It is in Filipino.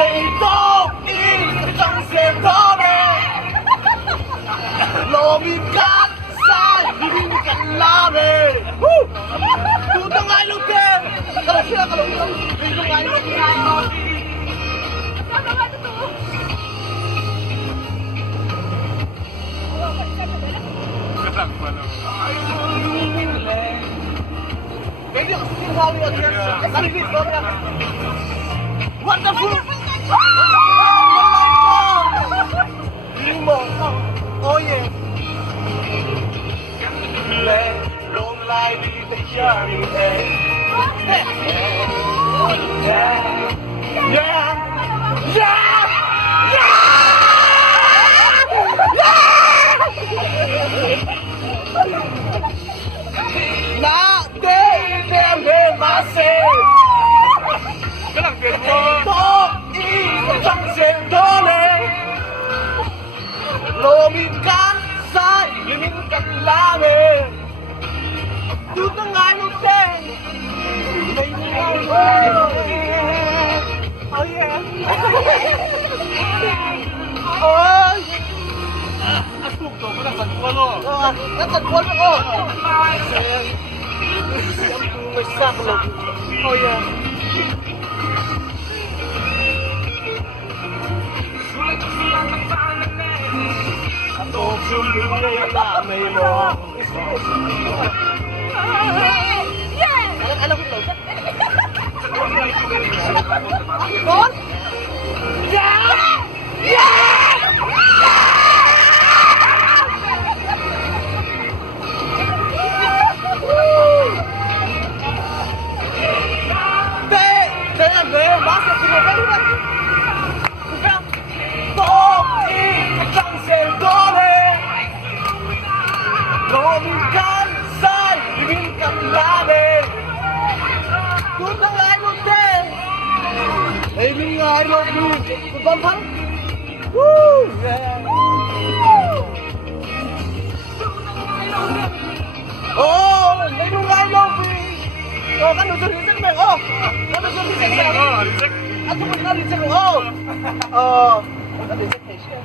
They don't eat trong xe đó nè Lô mình cắt sai Mình cắt la nè Tụi tao ngay lúc kê Kalau sila kalau Mình tụi ngay lúc kê Pwede ako sa tinghali at yan. Sarili, sorry ako. Wonderful! Limo. Oh yeah. Long life is the journey. Yeah. Yeah. Na de de myself. Don't eat trong xe đó nè Lô mình cắn sai Mình cắn lá nè Tụi tao ngay lúc tên Mình ngay lúc tên Oh yeah Ôi Asukto ko na sagpuan mo Nasagpuan ako Siyam kong may saklog Oh yeah Atong sumili na may mo Alam ko ito Bon? Yeah! Yeah! Basta, sinagay na Trong xe đó nè Lô mình cắn sai Mình cắn lá nè Tụi tao lại một tên Ê mình ngài một đường Tụi con thắng Oh, lấy đúng ngài một đường Oh, kan usul Rizek nih. Oh, kan usul Rizek. Oh, Rizek. Aku pernah Rizek. Oh, kan Rizek Asia.